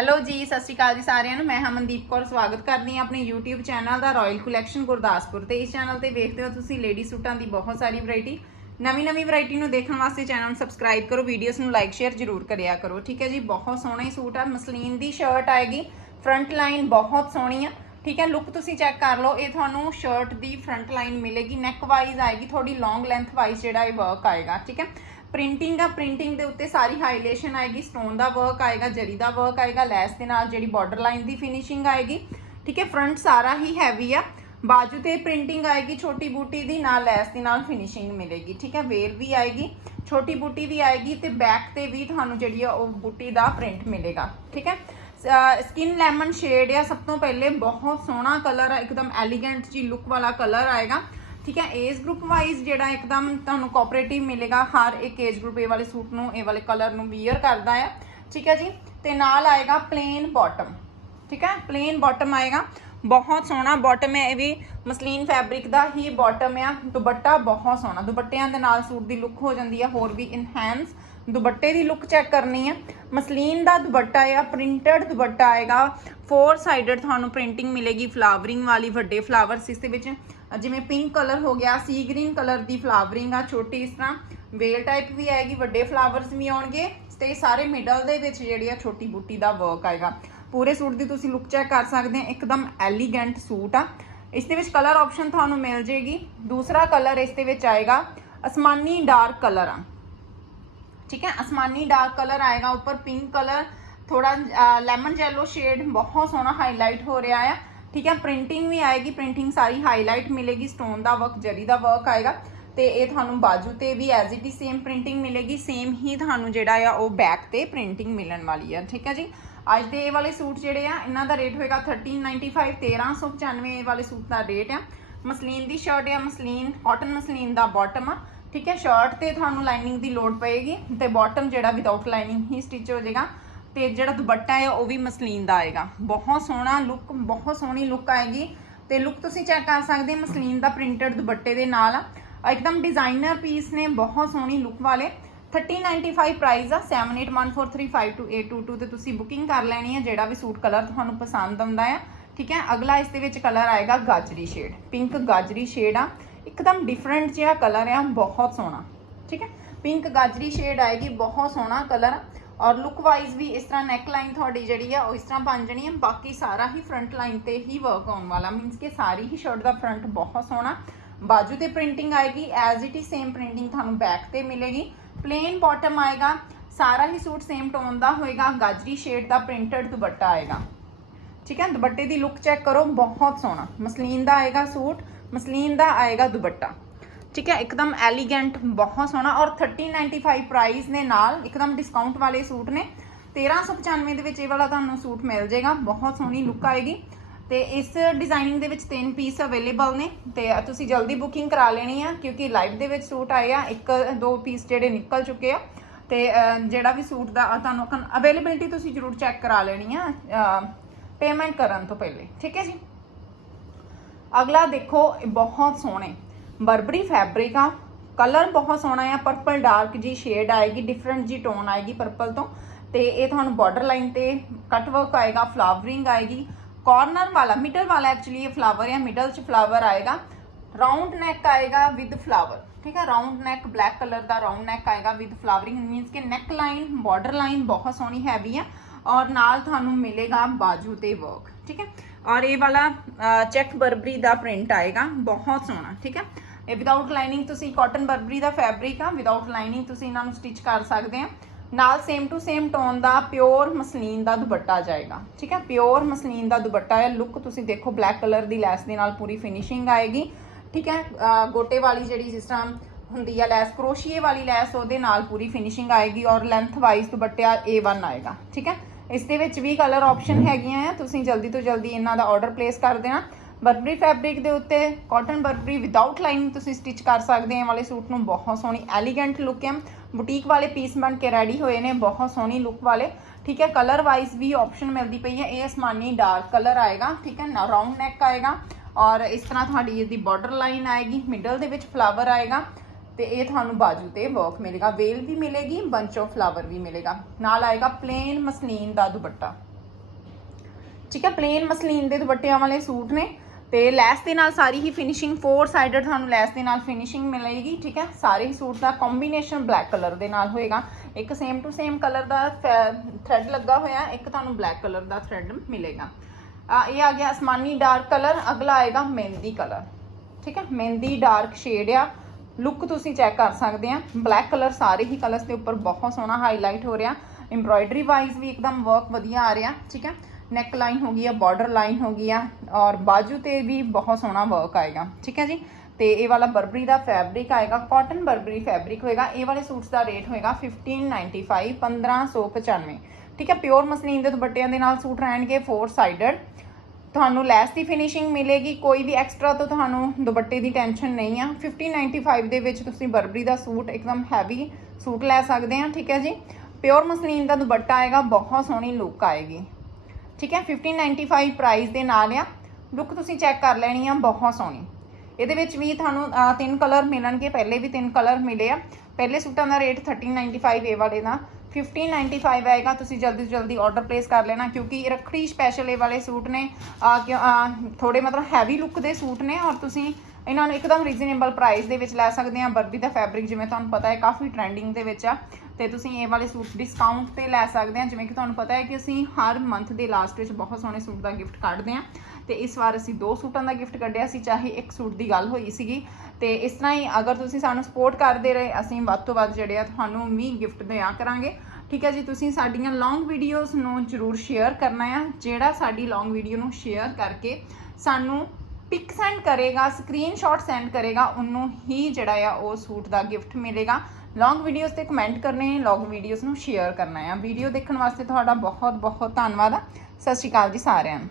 Hello ਜੀ, ਸਤਿ ਸ਼੍ਰੀ ਅਕਾਲ ਜੀ ਸਾਰਿਆਂ ਨੂੰ। ਮੈਂ ਹਮਨਦੀਪ ਕੌਰ, ਸਵਾਗਤ ਕਰਦੀ ਹਾਂ ਆਪਣੇ YouTube ਚੈਨਲ ਦਾ ਰਾਇਲ ਕਲੈਕਸ਼ਨ ਗੁਰਦਾਸਪੁਰ ਤੇ। ਇਸ ਚੈਨਲ ਤੇ ਵੇਖਦੇ ਹੋ ਤੁਸੀਂ ਲੇਡੀ ਸੂਟਾਂ ਦੀ ਬਹੁਤ ਸਾਰੀ ਵੈਰਾਈਟੀ ਨਵੀਂ ਨਵੀਂ ਵੈਰਾਈਟੀ ਨੂੰ ਦੇਖਣ ਵਾਸਤੇ ਚੈਨਲ ਨੂੰ ਸਬਸਕ੍ਰਾਈਬ ਕਰੋ ਵੀਡੀਓਜ਼ ਨੂੰ ਲਾਈਕ ਸ਼ੇਅਰ ਜ਼ਰੂਰ ਕਰਿਆ ਕਰੋ। ਠੀਕ ਹੈ ਜੀ, ਬਹੁਤ ਸੋਹਣਾ ਹੀ ਸੂਟ ਆ। ਮਸਲੀਨ ਦੀ ਸ਼ਰਟ ਆਏਗੀ। ਫਰੰਟ ਲਾਈਨ ਬਹੁਤ ਸੋਹਣੀ ਆ। ਠੀਕ ਹੈ ਲੁੱਕ ਤੁਸੀਂ ਚੈੱਕ ਕਰ ਲਓ। ਇਹ ਤੁਹਾਨੂੰ ਸ਼ਰਟ ਦੀ ਫਰੰਟ ਲਾਈਨ ਮਿਲੇਗੀ। ਨੈਕ ਵਾਈਜ਼ ਆਏਗੀ। ਥੋੜੀ ਲੌਂਗ ਲੈਂਥ ਵਾਈਜ਼ ਜਿਹੜਾ ਇਹ ਵਰਕ ਆਏਗਾ। ਠੀਕ ਹੈ ਪ੍ਰਿੰਟਿੰਗ ਆ ਪ੍ਰਿੰਟਿੰਗ ਦੇ ਉੱਤੇ ਸਾਰੀ ਹਾਈਲਾਈਟੇਸ਼ਨ ਆਏਗੀ ਸਟੋਨ ਦਾ ਵਰਕ ਆਏਗਾ, ਜਰੀ ਦਾ ਵਰਕ ਆਏਗਾ, ਲੈਸ ਦੇ ਨਾਲ ਜਿਹੜੀ ਬਾਰਡਰ ਲਾਈਨ ਦੀ ਫਿਨਿਸ਼ਿੰਗ ਆਏਗੀ, ਠੀਕ ਹੈ ਫਰੰਟ ਸਾਰਾ ਹੀ ਹੈਵੀ ਆ, ਬਾਜੂ ਤੇ ਪ੍ਰਿੰਟਿੰਗ ਆਏਗੀ, ਛੋਟੀ ਬੂਟੀ ਦੀ, ਨਾਲ ਲੈਸ ਦੇ ਨਾਲ ਫਿਨਿਸ਼ਿੰਗ ਮਿਲੇਗੀ, ਠੀਕ ਹੈ ਵੇਲ ਵੀ ਆਏਗੀ, ਛੋਟੀ ਬੂਟੀ ਵੀ ਆਏਗੀ ਤੇ ਬੈਕ ਤੇ ਵੀ ਤੁਹਾਨੂੰ ਜਿਹੜੀ ਆ ਉਹ ਬੂਟੀ ਦਾ ਪ੍ਰਿੰਟ ਮਿਲੇਗਾ, ਠੀਕ ਹੈ ਸਕਿਨ ਲੈਮਨ ਸ਼ੇਡ ਆ, ਸਭ ਤੋਂ ਪਹਿਲੇ ਬਹੁਤ ਸੋਹਣਾ ਕਲਰ ਆ, ਇੱਕਦਮ ਐਲੀਗੈਂਟ ਜੀ ਲੁੱਕ ਵਾਲਾ ਕਲਰ ਆਏਗਾ ਠੀਕ ਹੈ ਏਜ ਗਰੁੱਪ ਵਾਈਜ਼ ਜਿਹੜਾ ਇੱਕਦਮ ਤੁਹਾਨੂੰ ਕੋਆਪਰੇਟਿਵ ਮਿਲੇਗਾ, ਹਰ ਇੱਕ ਏਜ ਗਰੁੱਪ ਇਹ ਵਾਲੇ ਸੂਟ ਨੂੰ, ਇਹ ਵਾਲੇ ਕਲਰ ਨੂੰ ਵੀਅਰ ਕਰਦਾ ਹੈ। ਠੀਕ ਹੈ ਜੀ, ਤੇ ਨਾਲ ਆਏਗਾ ਪਲੇਨ ਬਾਟਮ ਠੀਕ ਹੈ ਪਲੇਨ ਬਾਟਮ ਆਏਗਾ। ਬਹੁਤ ਸੋਹਣਾ ਬਾਟਮ ਹੈ, ਇਹ ਵੀ ਮਸਲੀਨ ਫੈਬਰਿਕ ਦਾ ਹੀ ਬਾਟਮ ਆ। ਦੁਪੱਟਾ ਬਹੁਤ ਸੋਹਣਾ, ਦੁਪੱਟਿਆਂ ਦੇ ਨਾਲ ਸੂਟ ਦੀ ਲੁੱਕ ਹੋ ਜਾਂਦੀ ਹੈ ਹੋਰ ਵੀ ਇਨਹੈਂਸ ਦੁਪੱਟੇ ਦੀ ਲੁੱਕ ਚੈੱਕ ਕਰਨੀ ਹੈ ਮਸਲੀਨ ਦਾ ਦੁਪੱਟਾ ਆ ਪ੍ਰਿੰਟਡ ਦੁਪੱਟਾ ਆਏਗਾ। ਫੋਰ ਸਾਈਡਡ ਤੁਹਾਨੂੰ ਪ੍ਰਿੰਟਿੰਗ ਮਿਲੇਗੀ ਫਲਾਵਰਿੰਗ ਵਾਲੀ, ਵੱਡੇ ਫਲਾਵਰਸ ਇਸ ਦੇ ਵਿੱਚ। ਜਿਵੇਂ ਪਿੰਕ ਕਲਰ ਹੋ ਗਿਆ ਸੀ ਗ੍ਰੀਨ ਕਲਰ ਦੀ ਫਲਾਵਰਿੰਗ ਆ ਛੋਟੀ, ਇਸ ਤਰ੍ਹਾਂ ਵੇਲ ਟਾਈਪ ਵੀ ਆਏਗੀ, ਵੱਡੇ ਫਲਾਵਰਸ ਵੀ ਆਉਣਗੇ ਤੇ ਸਾਰੇ ਮਿਡਲ ਦੇ ਵਿੱਚ ਜਿਹੜੀ ਆ ਛੋਟੀ ਬੂਟੀ ਦਾ ਵਰਕ ਆਏਗਾ। ਪੂਰੇ ਸੂਟ ਦੀ ਤੁਸੀਂ ਲੁੱਕ ਚੈੱਕ ਕਰ ਸਕਦੇ ਆ, ਇੱਕਦਮ ਐਲੀਗੈਂਟ ਸੂਟ ਆ। ਇਸ ਦੇ ਵਿੱਚ ਕਲਰ ਆਪਸ਼ਨ ਤੁਹਾਨੂੰ ਮਿਲ ਜੇਗੀ। ਦੂਸਰਾ ਕਲਰ ਇਸ ਦੇ ਵਿੱਚ ਆਏਗਾ, ਅਸਮਾਨੀ ਡਾਰਕ ਕਲਰ ਆ। ਠੀਕ ਹੈ, ਅਸਮਾਨੀ ਡਾਰਕ ਕਲਰ ਆਏਗਾ, ਉੱਪਰ ਪਿੰਕ ਕਲਰ ਥੋੜਾ ਲੈਮਨ ਜੈਲੋ ਸ਼ੇਡ ਬਹੁਤ ਸੋਹਣਾ ਹਾਈਲਾਈਟ ਹੋ ਰਿਹਾ ਆ। ਠੀਕ ਹੈ ਪ੍ਰਿੰਟਿੰਗ ਵੀ ਆਏਗੀ ਪ੍ਰਿੰਟਿੰਗ ਸਾਰੀ ਹਾਈਲਾਈਟ ਮਿਲੇਗੀ ਸਟੋਨ ਦਾ ਵਰਕ ਜਰੀ ਦਾ ਵਰਕ ਆਏਗਾ। ਤੇ ਇਹ ਤੁਹਾਨੂੰ ਬਾਜੂ ਤੇ ਵੀ as it is same printing ਮਿਲੇਗੀ ਸੇਮ ਹੀ ਤੁਹਾਨੂੰ ਜਿਹੜਾ ਆ ਉਹ ਬੈਕ ਤੇ ਪ੍ਰਿੰਟਿੰਗ ਮਿਲਣ ਵਾਲੀ ਆ, ਠੀਕ ਹੈ ਜੀ। ਅੱਜ ਦੇ ਇਹ ਵਾਲੇ ਸੂਟ ਜਿਹੜੇ ਆ, ਇਹਨਾਂ ਦਾ ਰੇਟ ਹੋਏਗਾ 1395 1395 ਇਹ ਵਾਲੇ ਸੂਟ ਦਾ ਰੇਟ ਆ। ਮਸਲੀਨ ਦੀ ਸ਼ਰਟ ਆ, ਮਸਲੀਨ ਕਾਟਨ ਮਸਲੀਨ ਦਾ ਬਾਟਮ ਆ, ਠੀਕ ਹੈ। ਸ਼ਰਟ ਤੇ ਤੁਹਾਨੂੰ ਲਾਈਨਿੰਗ ਦੀ ਲੋੜ ਪਏਗੀ ਤੇ ਬਾਟਮ ਜਿਹੜਾ ਵਿਦਆਊਟ ਲਾਈਨਿੰਗ ਹੀ ਸਟਿਚ ਹੋ ਜਾਏਗਾ। ਤੇ ਜਿਹੜਾ ਦੁਪੱਟਾ ਹੈ ਉਹ ਵੀ ਮਸਲੀਨ ਦਾ ਆਏਗਾ। ਬਹੁਤ ਸੋਹਣਾ ਲੁੱਕ ਬਹੁਤ ਸੋਹਣੀ ਲੁੱਕ ਆਏਗੀ। ਤੇ ਲੁੱਕ ਤੁਸੀਂ ਚੈੱਕ ਕਰ ਸਕਦੇ ਮਸਲੀਨ ਦਾ ਪ੍ਰਿੰਟਡ ਦੁਪੱਟੇ ਦੇ ਨਾਲ। ਆ ਇੱਕਦਮ ਡਿਜ਼ਾਈਨਰ ਪੀਸ ਨੇ, ਬਹੁਤ ਸੋਹਣੀ ਲੁੱਕ ਵਾਲੇ। 3095 ਪ੍ਰਾਈਸ ਆ 7814352822 ਤੇ ਤੁਸੀਂ ਬੁਕਿੰਗ ਕਰ ਲੈਣੀ ਹੈ, ਜਿਹੜਾ ਵੀ ਸੂਟ ਕਲਰ ਤੁਹਾਨੂੰ ਪਸੰਦ ਆਉਂਦਾ ਆ। ਠੀਕ ਹੈ? ਅਗਲਾ ਇਸ ਦੇ ਵਿੱਚ ਕਲਰ ਆਏਗਾ ਗਾਜਰੀ ਸ਼ੇਡ ਪਿੰਕ ਗਾਜਰੀ ਸ਼ੇਡ ਆ। ਇੱਕਦਮ ਡਿਫਰੈਂਟ ਜਿਹਾ ਕਲਰ ਆ, ਬਹੁਤ ਸੋਹਣਾ। ਠੀਕ ਹੈ? ਪਿੰਕ ਗਾਜਰੀ ਸ਼ੇਡ ਆਏਗੀ, ਬਹੁਤ ਸੋਹਣਾ ਕਲਰ ਔਰ ਲੁੱਕ ਵਾਈਜ਼ ਵੀ ਇਸ ਤਰ੍ਹਾਂ ਨੈਕ ਲਾਈਨ ਤੁਹਾਡੀ ਜਿਹੜੀ ਆ, ਉਹ ਇਸ ਤਰ੍ਹਾਂ ਬਣ ਜਣੀ ਹੈ ਬਾਕੀ ਸਾਰਾ ਹੀ ਫਰੰਟ ਲਾਈਨ ਤੇ ਹੀ ਵਰਕ ਆਉਣ ਵਾਲਾ। ਮੀਨਸ ਕਿ ਸਾਰੀ ਹੀ ਸ਼ਰਟ ਦਾ ਫਰੰਟ ਬਹੁਤ ਸੋਹਣਾ। ਬਾਜੂ ਤੇ ਪ੍ਰਿੰਟਿੰਗ ਆਏਗੀ। As it is same printing ਤੁਹਾਨੂੰ ਬੈਕ ਤੇ ਮਿਲੇਗੀ। ਪਲੇਨ ਬਾਟਮ ਆਏਗਾ। ਸਾਰਾ ਹੀ ਸੂਟ ਸੇਮ ਟੋਨ ਦਾ ਹੋਏਗਾ। ਗਾਜਰੀ ਸ਼ੇਡ ਦਾ ਪ੍ਰਿੰਟਡ ਦੁਪੱਟਾ ਆਏਗਾ। ਠੀਕ ਹੈ? ਦੁਪੱਟੇ ਦੀ ਲੁੱਕ ਚੈੱਕ ਕਰੋ। ਬਹੁਤ ਸੋਹਣਾ। ਮਸਲੀਨ ਦਾ ਆਏਗਾ ਸੂਟ। ਮਸਲੀਨ ਦਾ ਆਏਗਾ ਦੁਪੱਟਾ। ਠੀਕ ਹੈ, ਇੱਕਦਮ ਐਲੀਗੈਂਟ ਬਹੁਤ ਸੋਹਣਾ ਔਰ 3095 ਪ੍ਰਾਈਸ ਦੇ ਨਾਲ ਇੱਕਦਮ ਡਿਸਕਾਊਂਟ ਵਾਲੇ ਸੂਟ ਨੇ। 1395 ਦੇ ਵਿੱਚ ਇਹ ਵਾਲਾ ਤੁਹਾਨੂੰ ਸੂਟ ਮਿਲ ਜਾਏਗਾ, ਬਹੁਤ ਸੋਹਣੀ ਲੁੱਕ ਆਏਗੀ। ਤੇ ਇਸ ਡਿਜ਼ਾਈਨਿੰਗ ਦੇ ਵਿੱਚ ਤਿੰਨ ਪੀਸ ਅਵੇਲੇਬਲ ਨੇ ਤੇ ਤੁਸੀਂ ਜਲਦੀ ਬੁਕਿੰਗ ਕਰਾ ਲੈਣੀ ਆ, ਕਿਉਂਕਿ ਲਾਈਵ ਦੇ ਵਿੱਚ ਸੂਟ ਆਏ ਆ, ਇੱਕ, ਦੋ ਪੀਸ ਜਿਹੜੇ ਨਿਕਲ ਚੁੱਕੇ ਆ। ਤੇ ਜਿਹੜਾ ਵੀ ਸੂਟ ਦਾ ਤੁਹਾਨੂੰ ਅਵੇਲੇਬਿਲਟੀ ਤੁਸੀਂ ਜਰੂਰ ਚੈੱਕ ਕਰਾ ਲੈਣੀ ਆ ਪੇਮੈਂਟ ਕਰਨ ਤੋਂ ਪਹਿਲੇ, ਠੀਕ ਹੈ ਜੀ? ਅਗਲਾ ਦੇਖੋ ਬਹੁਤ ਸੋਹਣੇ। ਬਰਬਰੀ ਫੈਬਰਿਕ ਆ। ਕਲਰ ਬਹੁਤ ਸੋਹਣਾ ਆ ਪਰਪਲ ਡਾਰਕ ਜੀ ਸ਼ੇਡ ਆਏਗੀ ਡਿਫਰੈਂਟ ਜੀ ਟੋਨ ਆਏਗੀ ਪਰਪਲ ਤੋਂ। ਤੇ ਇਹ ਤੁਹਾਨੂੰ ਬਾਰਡਰ ਲਾਈਨ ਤੇ ਕਟ ਵਰਕ ਆਏਗਾ ਫਲਾਵਰਿੰਗ ਆਏਗੀ। ਕਾਰਨਰ ਵਾਲਾ ਮਿਡਲ ਵਾਲਾ ਐਕਚੁਅਲੀ ਇਹ ਫਲਾਵਰ ਆ ਮਿਡਲ 'ਚ ਫਲਾਵਰ ਆਏਗਾ। ਰਾਉਂਡ ਨੈਕ ਆਏਗਾ ਵਿਦ ਫਲਾਵਰ ਠੀਕ ਹੈ ਰਾਉਂਡ ਨੈਕ ਬਲੈਕ ਕਲਰ ਦਾ ਰਾਉਂਡ ਨੈਕ ਆਏਗਾ ਵਿਦ ਫਲਾਵਰਿੰਗ ਮੀਨਸ ਕਿ ਨੈਕ ਲਾਈਨ ਬਾਰਡਰ ਲਾਈਨ ਬਹੁਤ ਸੋਹਣੀ ਹੈਵੀ ਆ। ਔਰ ਨਾਲ ਤੁਹਾਨੂੰ ਮਿਲੇਗਾ ਬਾਜੂ ਤੇ ਵਰਕ ਠੀਕ ਹੈ ਔਰ ਇਹ ਵਾਲਾ ਚੈੱਕ ਬਰਬਰੀ ਦਾ ਪ੍ਰਿੰਟ ਆਏਗਾ, ਬਹੁਤ ਸੋਹਣਾ, ਠੀਕ ਹੈ ਇਹ ਵਿਦਆਊਟ ਲਾਈਨਿੰਗ ਤੁਸੀਂ ਕਾਟਨ ਬਰਬਰੀ ਦਾ ਫੈਬਰਿਕ ਆ ਵਿਦਆਊਟ ਲਾਈਨਿੰਗ ਤੁਸੀਂ ਇਹਨਾਂ ਨੂੰ ਸਟਿਚ ਕਰ ਸਕਦੇ ਆ। ਨਾਲ ਸੇਮ ਟੂ ਸੇਮ ਟੋਨ ਦਾ ਪਿਓਰ ਮਸਲੀਨ ਦਾ ਦੁਪੱਟਾ ਜਾਏਗਾ, ਠੀਕ ਹੈ ਪਿਓਰ ਮਸਲੀਨ ਦਾ ਦੁਪੱਟਾ ਹੈ ਲੁੱਕ ਤੁਸੀਂ ਦੇਖੋ ਬਲੈਕ ਕਲਰ ਦੀ ਲੈਸ ਦੇ ਨਾਲ ਪੂਰੀ ਫਿਨਿਸ਼ਿੰਗ ਆਏਗੀ, ਠੀਕ ਹੈ ਗੋਟੇ ਵਾਲੀ ਜਿਹੜੀ ਜਿਸ ਤਰ੍ਹਾਂ ਹੁੰਦੀ ਆ ਲੈਸ, ਕਰੋਸ਼ੀਏ ਵਾਲੀ ਲੈਸ, ਉਹਦੇ ਨਾਲ ਪੂਰੀ ਫਿਨਿਸ਼ਿੰਗ ਆਏਗੀ ਔਰ ਲੈਂਥ ਵਾਈਜ਼ ਦੁਪੱਟਾ A1 ਆਏਗਾ, ਠੀਕ ਹੈ ਇਸ ਦੇ ਵਿੱਚ ਵੀ ਕਲਰ ਆਪਸ਼ਨ ਹੈਗੀਆਂ ਆ, ਤੁਸੀਂ ਜਲਦੀ ਤੋਂ ਜਲਦੀ ਇਹਨਾਂ ਦਾ ਆਰਡਰ ਪਲੇਸ ਕਰ ਦੇਣਾ। ਬਰਬਰੀ ਫੈਬਰਿਕ ਦੇ ਉੱਤੇ ਕਾਟਨ ਬਰਬਰੀ ਵਿਦਆਊਟ ਲਾਈਨਿੰਗ ਤੁਸੀਂ ਸਟਿਚ ਕਰ ਸਕਦੇ ਆ ਇਹ ਵਾਲੇ ਸੂਟ ਨੂੰ ਬਹੁਤ ਸੋਹਣੀ ਐਲੀਗੈਂਟ ਲੁੱਕ ਹੈ। ਬੁਟੀਕ ਵਾਲੇ ਪੀਸ ਬਣ ਕੇ ਰੈਡੀ ਹੋਏ ਨੇ, ਬਹੁਤ ਸੋਹਣੀ ਲੁੱਕ ਵਾਲੇ। ਠੀਕ ਹੈ ਕਲਰ ਵਾਈਜ਼ ਵੀ ਆਪਸ਼ਨ ਮਿਲਦੀ ਪਈ ਹੈ। ਇਹ ਅਸਮਾਨੀ ਡਾਰਕ ਕਲਰ ਆਏਗਾ, ਠੀਕ ਹੈ, ਨਾ ਰਾਉਂਡ ਨੈਕ ਆਏਗਾ। ਔਰ ਇਸ ਤਰ੍ਹਾਂ ਤੁਹਾਡੀ ਇਹਦੀ ਬਾਰਡਰ ਲਾਈਨ ਆਏਗੀ ਮਿਡਲ ਦੇ ਵਿੱਚ ਫਲਾਵਰ ਆਏਗਾ। ਤੇ ਇਹ ਤੁਹਾਨੂੰ ਬਾਜੂ ਤੇ ਵਰਕ ਮਿਲੇਗਾ। ਵੇਲ ਵੀ ਮਿਲੇਗੀ ਬੰਚ ਆਫ ਫਲਾਵਰ ਵੀ ਮਿਲੇਗਾ। ਨਾਲ ਆਏਗਾ ਪਲੇਨ ਮਸਲੀਨ ਦਾ ਦੁਪੱਟਾ। ਠੀਕ ਹੈ ਪਲੇਨ ਮਸਲੀਨ ਦੇ ਦੁਪੱਟਿਆਂ ਵਾਲੇ ਸੂਟ ਨੇ। ਤੇ ਲੈਸ ਦੇ ਨਾਲ ਸਾਰੀ ਹੀ ਫਿਨਿਸ਼ਿੰਗ ਫੋਰ ਸਾਈਡਡ ਤੁਹਾਨੂੰ ਲੈਸ ਦੇ ਨਾਲ ਫਿਨਿਸ਼ਿੰਗ ਮਿਲੇਗੀ, ਠੀਕ ਹੈ? ਸਾਰੇ ਹੀ ਸੂਟ ਦਾ ਕੰਬੀਨੇਸ਼ਨ ਬਲੈਕ ਕਲਰ ਦੇ ਨਾਲ ਹੋਏਗਾ। ਇੱਕ ਸੇਮ ਟੂ ਸੇਮ ਕਲਰ ਦਾ ਥ੍ਰੈਡ ਲੱਗਾ ਹੋਇਆ, ਇੱਕ ਤੁਹਾਨੂੰ ਬਲੈਕ ਕਲਰ ਦਾ ਥ੍ਰੈਡ ਮਿਲੇਗਾ। ਆ, ਇਹ ਆ ਗਿਆ ਅਸਮਾਨੀ ਡਾਰਕ ਕਲਰ ਅਗਲਾ ਆਏਗਾ ਮਹਿੰਦੀ ਕਲਰ ਠੀਕ ਹੈ? ਮਹਿੰਦੀ ਡਾਰਕ ਸ਼ੇਡ ਆ। ਲੁੱਕ ਤੁਸੀਂ ਚੈੱਕ ਕਰ ਸਕਦੇ ਆ। ਬਲੈਕ ਕਲਰ ਸਾਰੇ ਹੀ ਕਲਰਸ ਦੇ ਉੱਪਰ ਬਹੁਤ ਸੋਹਣਾ ਹਾਈਲਾਈਟ ਹੋ ਰਿਹਾ। ਐਮਬ੍ਰੋਇਡਰੀ ਵਾਈਜ਼ ਵੀ ਇੱਕਦਮ ਵਰਕ ਵਧੀਆ ਆ ਰਿਹਾ, ਠੀਕ ਹੈ? ਨੈਕ ਲਾਈਨ ਹੋ ਗਈ ਆ ਬਾਰਡਰ ਲਾਈਨ ਹੋ ਗਈ ਆ, ਔਰ ਬਾਜੂ ਤੇ ਵੀ ਬਹੁਤ ਸੋਹਣਾ ਵਰਕ ਆਏਗਾ, ਠੀਕ ਹੈ ਜੀ? ਤੇ ਇਹ ਵਾਲਾ ਬਰਬਰੀ ਦਾ ਫੈਬਰਿਕ ਆਏਗਾ ਕਾਟਨ ਬਰਬਰੀ ਫੈਬਰਿਕ ਹੋਏਗਾ, ਇਹ ਵਾਲੇ ਸੂਟਸ ਦਾ ਰੇਟ ਹੋਏਗਾ 1595 1595 ਠੀਕ ਹੈ? ਪਿਓਰ ਮਸਲੀਨ ਦੇ ਦੁਪੱਟਿਆਂ ਦੇ ਨਾਲ ਸੂਟ ਰਹਿਣਗੇ ਫੋਰ ਸਾਈਡਡ ਤੁਹਾਨੂੰ ਲੈਸ ਦੀ ਫਿਨਿਸ਼ਿੰਗ ਮਿਲੇਗੀ, ਕੋਈ ਵੀ ਐਕਸਟਰਾ ਤੋਂ ਤੁਹਾਨੂੰ ਦੁਪੱਟੇ ਦੀ ਟੈਨਸ਼ਨ ਨਹੀਂ ਆ। 1595 ਦੇ ਵਿੱਚ ਤੁਸੀਂ ਬਰਬਰੀ ਦਾ ਸੂਟ ਇੱਕਦਮ ਹੈਵੀ ਸੂਟ ਲੈ ਸਕਦੇ ਆ, ਠੀਕ ਹੈ ਜੀ? ਪਿਓਰ ਮਸਲੀਨ ਦਾ ਦੁਪੱਟਾ ਆਏਗਾ, ਬਹੁਤ ਸੋਹਣੀ ਲੁੱਕ ਆਏਗੀ। ਠੀਕ ਹੈ 1595 ਪ੍ਰਾਈਸ ਦੇ ਨਾਲ ਆ। ਲੁੱਕ ਤੁਸੀਂ ਚੈੱਕ ਕਰ ਲੈਣੀ ਆ, ਬਹੁਤ ਸੋਹਣੀ। ਇਹਦੇ ਵਿੱਚ ਵੀ ਤੁਹਾਨੂੰ ਤਿੰਨ ਕਲਰ ਮਿਲਣਗੇ, ਪਹਿਲੇ ਵੀ ਤਿੰਨ ਕਲਰ ਮਿਲੇ ਆ। ਪਹਿਲੇ ਸੂਟਾਂ ਦਾ ਰੇਟ 1395 ਇਹ ਵਾਲੇ ਦਾ। 1595 ਆਏਗਾ, ਤੁਸੀਂ ਜਲਦੀ ਤੋਂ ਜਲਦੀ ਆਰਡਰ ਪਲੇਸ ਕਰ ਲੈਣਾ, ਕਿਉਂਕਿ ਰੱਖੜੀ ਸਪੈਸ਼ਲ ਇਹ ਵਾਲੇ ਸੂਟ ਨੇ। ਆ ਥੋੜੇ ਮਤਲਬ ਹੈਵੀ ਲੁੱਕ ਦੇ ਸੂਟ ਨੇ ਔਰ ਤੁਸੀਂ ਇਹਨਾਂ ਨੂੰ ਇੱਕਦਮ ਰੀਜ਼ਨੇਬਲ ਪ੍ਰਾਈਸ ਦੇ ਵਿੱਚ ਲੈ ਸਕਦੇ ਆ ਬਰਬੀ ਦਾ ਫੈਬਰਿਕ ਜਿਵੇਂ ਤੁਹਾਨੂੰ ਪਤਾ ਹੈ, ਕਾਫੀ ਟ੍ਰੈਂਡਿੰਗ ਦੇ ਵਿੱਚ ਆ। ਤੇ ਤੁਸੀਂ ਇਹ ਵਾਲੇ ਸੂਟ ਡਿਸਕਾਊਂਟ ਤੇ ਲੈ ਸਕਦੇ ਆ ਜਿਵੇਂ ਕਿ ਤੁਹਾਨੂੰ ਪਤਾ ਹੈ ਕਿ ਅਸੀਂ ਹਰ ਮੰਥ ਦੇ ਲਾਸਟ ਵਿੱਚ ਬਹੁਤ ਸੋਹਣੇ ਸੂਟ ਦਾ ਗਿਫਟ ਕੱਢਦੇ ਆ ਤੇ ਇਸ ਵਾਰ ਅਸੀਂ ਦੋ ਸੂਟਾਂ ਦਾ ਗਿਫਟ ਕੱਢਿਆ ਸੀ, ਚਾਹੇ ਇੱਕ ਸੂਟ ਦੀ ਗੱਲ ਹੋਈ ਸੀਗੀ। ਤੇ ਇਸ ਤਰ੍ਹਾਂ ਹੀ ਅਗਰ ਤੁਸੀਂ ਸਾਨੂੰ ਸਪੋਰਟ ਕਰਦੇ ਰਹੇ, ਅਸੀਂ ਵੱਧ ਤੋਂ ਵੱਧ ਜਿਹੜੇ ਆ ਤੁਹਾਨੂੰ ਵੀ ਗਿਫਟ ਦਿਆ ਕਰਾਂਗੇ। ਠੀਕ ਹੈ ਜੀ, ਤੁਸੀਂ ਸਾਡੀਆਂ ਲੌਂਗ ਵੀਡੀਓਜ਼ ਨੂੰ ਜਰੂਰ ਸ਼ੇਅਰ ਕਰਨਾ ਆ, ਜਿਹੜਾ ਸਾਡੀ ਲੌਂਗ ਵੀਡੀਓ ਨੂੰ ਸ਼ੇਅਰ ਕਰਕੇ ਸਾਨੂੰ ਪਿਕ ਸੈਂਡ ਕਰੇਗਾ ਸਕਰੀਨਸ਼ਾਟ ਸੈਂਡ ਕਰੇਗਾ, ਉਹਨੂੰ ਹੀ ਜਿਹੜਾ ਆ ਉਹ ਸੂਟ ਦਾ ਗਿਫਟ ਮਿਲੇਗਾ। ਲੌਂਗ ਵੀਡੀਓਜ਼ ਤੇ ਕਮੈਂਟ ਕਰਨੇ ਲੌਂਗ ਵੀਡੀਓਜ਼ ਨੂੰ ਸ਼ੇਅਰ ਕਰਨਾ ਆ। ਵੀਡੀਓ ਦੇਖਣ ਵਾਸਤੇ ਤੁਹਾਡਾ ਬਹੁਤ ਬਹੁਤ ਧੰਨਵਾਦ ਆ। ਸਤਿ ਸ਼੍ਰੀ ਅਕਾਲ ਜੀ ਸਾਰਿਆਂ ਨੂੰ।